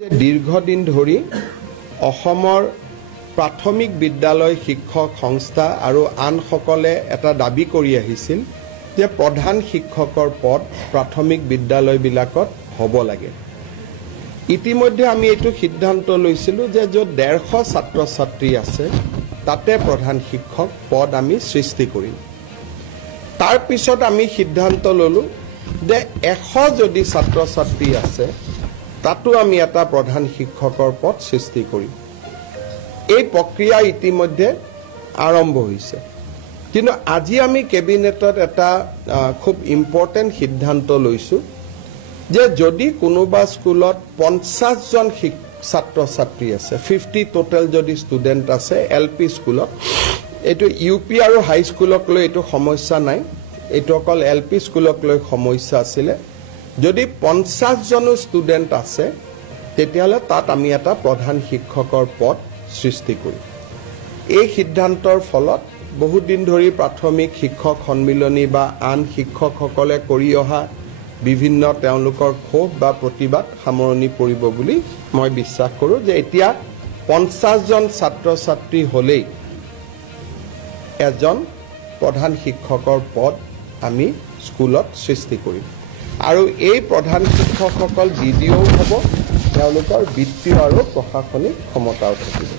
দীৰ্ঘদিন ধৰি অসমৰ প্ৰাথমিক বিদ্যালয় শিক্ষক সংস্থা আৰু আনসকলে এটা দাবী কৰি আহিছিল যে প্ৰধান শিক্ষকৰ পদ প্ৰাথমিক বিদ্যালয়বিলাকত হ'ব লাগে। ইতিমধ্যে আমি এইটো সিদ্ধান্ত লৈছিলোঁ যে য'ত 150 ছাত্ৰ ছাত্ৰী আছে তাতে প্ৰধান শিক্ষক পদ আমি সৃষ্টি কৰিম। তাৰ পিছত আমি সিদ্ধান্ত ল'লোঁ যে 100 যদি ছাত্ৰ ছাত্ৰী আছে তাতো আমি এটা প্ৰধান শিক্ষকৰ পদ সৃষ্টি কৰিম। এই প্ৰক্ৰিয়া ইতিমধ্যে আৰম্ভ হৈছে, কিন্তু আজি আমি কেবিনেটত এটা খুব ইম্পৰ্টেণ্ট সিদ্ধান্ত লৈছোঁ যে যদি কোনোবা স্কুলত 50 জন ছাত্ৰ ছাত্ৰী আছে, 50 টোটেল যদি ষ্টুডেণ্ট আছে LP স্কুলত, এইটো UP আৰু হাই স্কুলক লৈ এইটো সমস্যা নাই, এইটো অকল LP স্কুলক লৈ সমস্যা আছিলে। যদি 50 জনো ষ্টুডেণ্ট আছে তেতিয়াহ'লে তাত আমি এটা প্ৰধান শিক্ষকৰ পদ সৃষ্টি কৰিম। এই সিদ্ধান্তৰ ফলত বহুদিন ধৰি প্ৰাথমিক শিক্ষক সন্মিলনী বা আন শিক্ষকসকলে কৰি অহা বিভিন্ন তেওঁলোকৰ ক্ষোভ বা প্ৰতিবাদ সামৰণি পৰিব বুলি মই বিশ্বাস কৰোঁ যে এতিয়া 50 জন ছাত্ৰ ছাত্ৰী হ'লেই এজন প্ৰধান শিক্ষকৰ পদ আমি স্কুলত সৃষ্টি কৰিম। আৰু এই প্ৰধান শিক্ষকসকল BDO হ'ব, তেওঁলোকৰ বৃত্তি আৰু প্ৰশাসনিক ক্ষমতাও থাকিব।